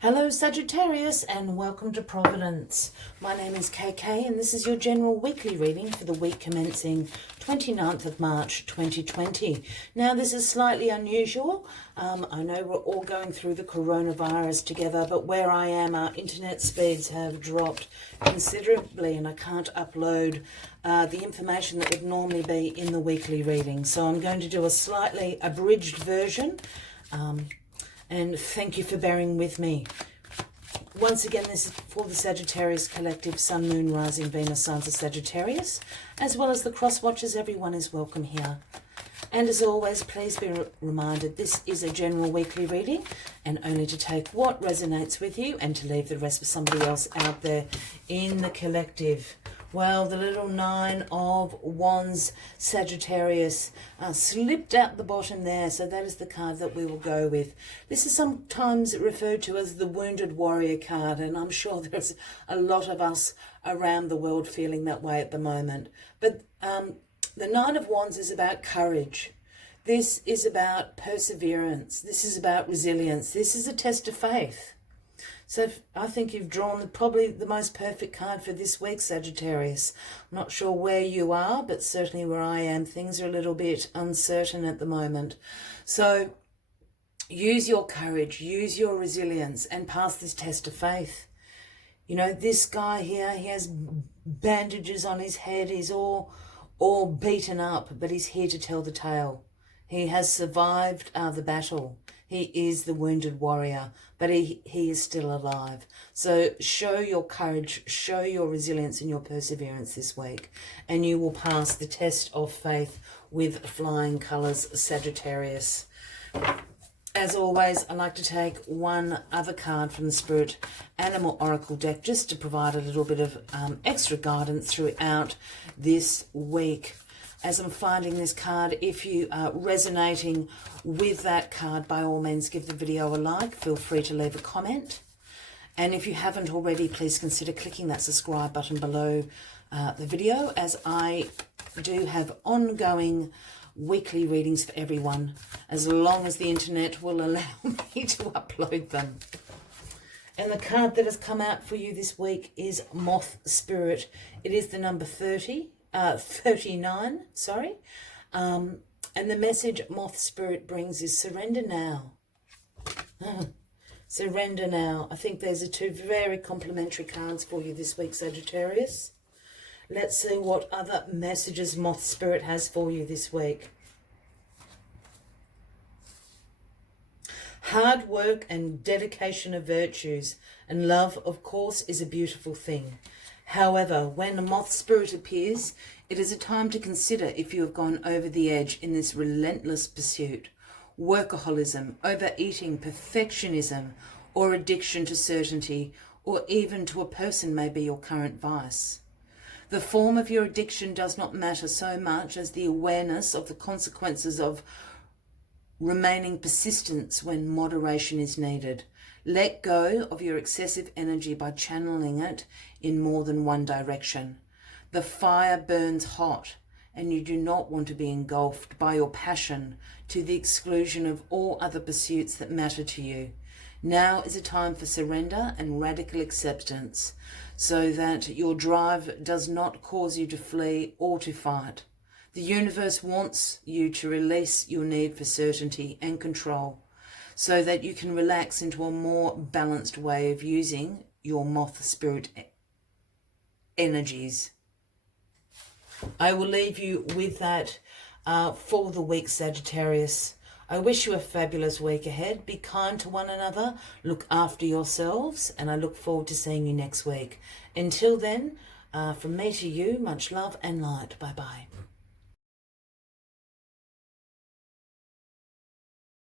Hello Sagittarius and welcome to Providence. My name is KK and this is your general weekly reading for the week commencing 29th of March 2020. Now this is slightly unusual. I know we're all going through the coronavirus together, but where I am our internet speeds have dropped considerably and I can't upload the information that would normally be in the weekly reading. So I'm going to do a slightly abridged version. And thank you for bearing with me. Once again, this is for the Sagittarius Collective, Sun, Moon, Rising, Venus, signs of Sagittarius, as well as the cross watchers. Everyone is welcome here. And as always, please be reminded this is a general weekly reading and only to take what resonates with you and to leave the rest for somebody else out there in the collective. Well, the little Nine of Wands Sagittarius slipped out the bottom there, so that is the card that we will go with. This is sometimes referred to as the Wounded Warrior card, and I'm sure there's a lot of us around the world feeling that way at the moment. But the Nine of Wands is about courage. This is about perseverance. This is about resilience. This is a test of faith. So I think you've drawn probably the most perfect card for this week, Sagittarius. I'm not sure where you are, but certainly where I am, things are a little bit uncertain at the moment. So use your courage, use your resilience, and pass this test of faith. You know, this guy here, he has bandages on his head. He's all beaten up, but he's here to tell the tale. He has survived the battle. He is the wounded warrior, but he is still alive. So show your courage, show your resilience and your perseverance this week, and you will pass the test of faith with flying colours, Sagittarius. As always, I like to take one other card from the Spirit Animal Oracle deck just to provide a little bit of extra guidance throughout this week. As I'm finding this card, if you are resonating with that card, by all means give the video a like. Feel free to leave a comment. And if you haven't already, please consider clicking that subscribe button below the video, as I do have ongoing weekly readings for everyone, as long as the internet will allow me to upload them. And the card that has come out for you this week is Moth Spirit. It is the number 39, sorry. And the message Moth Spirit brings is surrender now. Surrender now. I think those are two very complementary cards for you this week, Sagittarius. Let's see what other messages Moth Spirit has for you this week. Hard work and dedication are virtues, and love, of course, is a beautiful thing. However, when a Moth Spirit appears, it is a time to consider if you have gone over the edge in this relentless pursuit. Workaholism, overeating, perfectionism, or addiction to certainty, or even to a person may be your current vice. The form of your addiction does not matter so much as the awareness of the consequences of remaining persistent when moderation is needed. Let go of your excessive energy by channeling it in more than one direction. The fire burns hot, and you do not want to be engulfed by your passion to the exclusion of all other pursuits that matter to you. Now is a time for surrender and radical acceptance, so that your drive does not cause you to flee or to fight. The universe wants you to release your need for certainty and control, so that you can relax into a more balanced way of using your Moth Spirit energies. I will leave you with that for the week, Sagittarius. I wish you a fabulous week ahead. Be kind to one another, look after yourselves, and I look forward to seeing you next week. Until then, from me to you, much love and light. Bye-bye.